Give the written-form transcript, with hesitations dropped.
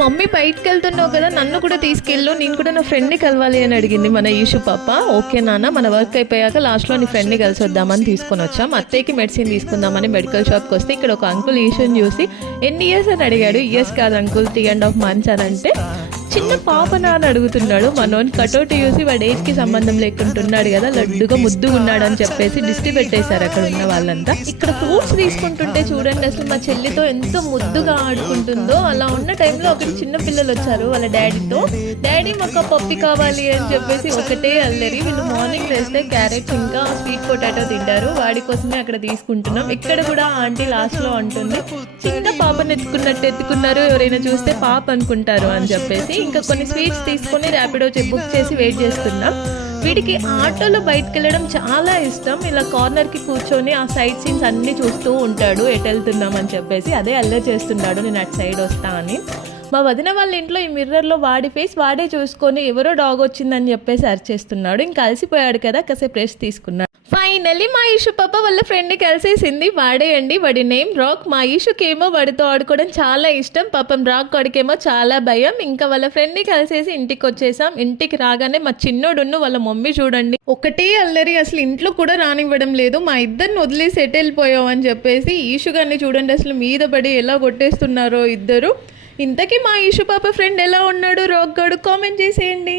Mummy బయటకు వెళ్తున్నావు కదా, నన్ను కూడా తీసుకెళ్ళు, నేను కూడా నా ఫ్రెండ్ని కలవాలి అని అడిగింది మన ఈషు పాప. ఓకే నాన్న, మన వర్క్ అయిపోయాక లాస్ట్లో నీ ఫ్రెండ్ని కలిసి వద్దామని తీసుకొని వచ్చాం. అత్తయ్యకి మెడిసిన్ తీసుకుందామని మెడికల్ షాప్కి వస్తే ఇక్కడ ఒక అంకుల్ ఈషుని చూసి ఎన్ని ఇయర్స్ అని అడిగాడు. ఇయర్స్ కాదు అంకుల్, 3.5 months అని అంటే చిన్న పాపనా అని అడుగుతున్నాడు. మనోని కటౌట్ చూసి వాడి ఏజ్కి సంబంధం లేకుంటున్నాడు కదా, లడ్డుగా ముద్దుగా ఉన్నాడు అని చెప్పేసి దిష్టి పెట్టేశారు అక్కడ ఉన్న వాళ్ళంతా. ఇక్కడ ఫ్రూట్స్ తీసుకుంటుంటే చూడండి అసలు మా చెల్లితో ఎంతో ముద్దుగా ఆడుకుంటుందో. అలా ఉన్న టైంలో ఒకటి చిన్న పిల్లలు వచ్చారు వాళ్ళ డాడీతో. డాడీ మాకు పప్పి కావాలి అని చెప్పేసి ఒకటే అల్లరి. వీళ్ళు మార్నింగ్ వేస్తే క్యారెట్స్ ఇంకా స్వీట్ పొటాటో తింటారు, వాడి కోసమే అక్కడ తీసుకుంటున్నాం. ఇక్కడ కూడా ఆంటీ లాస్ట్లో అంటుంది చిన్న పాపను ఎత్తుకున్నారు, ఎవరైనా చూస్తే పాప అనుకుంటారు అని చెప్పేసి ఇంకా కొన్ని స్వీట్స్ తీసుకొని ర్యాపిడో బుక్ చేసి వెయిట్ చేస్తున్నాం. వీడికి ఆటోలో బయటకు వెళ్ళడం చాలా ఇష్టం. ఇలా కార్నర్కి కూర్చొని ఆ సైడ్ సీన్స్ అన్నీ చూస్తూ ఉంటాడు, ఎటు వెళ్తున్నాం అని చెప్పేసి. అదే అల్లరి చేస్తున్నాడు నేను అటు సైడ్ వస్తా అని. మా వదిన వాళ్ళ ఇంట్లో ఈ మిర్రర్లో వాడి ఫేస్ వాడే చూసుకొని ఎవరో డాగ్ వచ్చిందని చెప్పేసి అరిచేస్తున్నాడు. ఇంకా అలసిపోయాడు కదా, కాసేపు రెస్ట్ తీసుకున్నాడు. ఫైనల్లీ మా ఈషు పాప వాళ్ళ ఫ్రెండ్ని కలిసేసింది. వాడే అండి, వాడి నేమ్ రాక్. మా ఈషుకేమో వాడితో ఆడుకోవడం చాలా ఇష్టం. పాపం రాక్ వాడికేమో చాలా భయం. ఇంకా వాళ్ళ ఫ్రెండ్ని కలిసేసి ఇంటికి వచ్చేసాం. ఇంటికి రాగానే మా చిన్నోడున్ను వాళ్ళ మమ్మీ చూడండి ఒకటే అల్లరి, అసలు ఇంట్లో కూడా రానివ్వడం లేదు. మా ఇద్దరిని వదిలేసి ఎటు వెళ్ళిపోయావు అని చెప్పేసి ఈషు గారిని చూడండి అసలు మీద పడి ఎలా కొట్టేస్తున్నారో ఇద్దరు. ఇంతకీ మా ఈషు పాప ఫ్రెండ్ ఎలా ఉన్నాడు రాక్ గాడు, కామెంట్ చేసేయండి.